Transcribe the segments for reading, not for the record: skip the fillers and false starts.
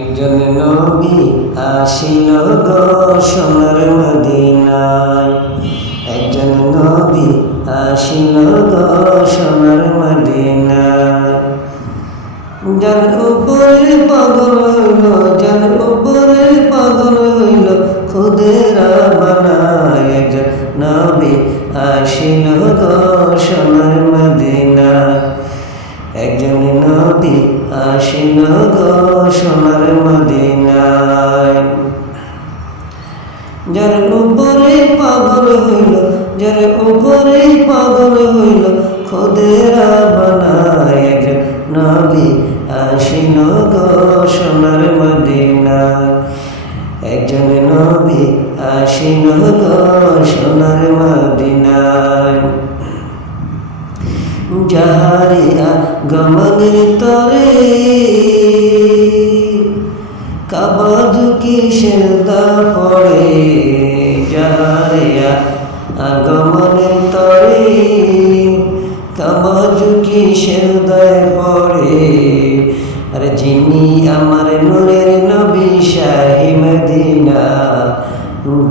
একজন নবী আসিল গো সোনার মদিনায়, একজন নবী আসিল গো সোনার মদিনায়। যার উপরে পাগল হইল, যার উপরে পাগল হইল খুদেরা বানায়, একজন নবী আসিল গো সোনার মদিনায়, একজন নবী আসিল গো সোনার মদিনায়। যার উপরে পাগল হইল, যার উপরে পাগল হইল খুদেরা বানায়, একজন নবী আসিল গো সোনার মদিনায়, একজন নবী আসিল গো সোনার মদিনায়। যাহারিয়া গমনের তরে কাবা ঝুঁকি সেজদা পড়ে, যাহারিয়া আগমনের তরে কাবা ঝুঁকি সেজদায় পড়ে। আর যিনি আমার নূরের নবী শাহি মদিনা,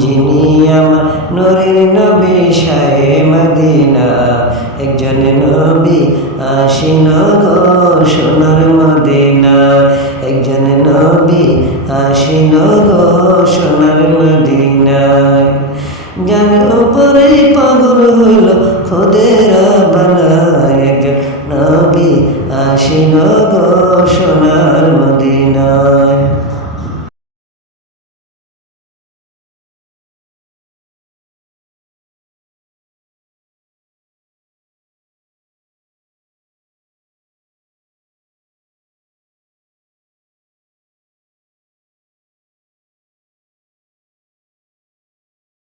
যিনি আমার নূরের নবী শাহে মদিনা, একজন নবী আসিল গো সোনার মদিনা, একজন নবী আসিল গো সোনার মদিনায়। যার উপরে পাগল হইল খুদের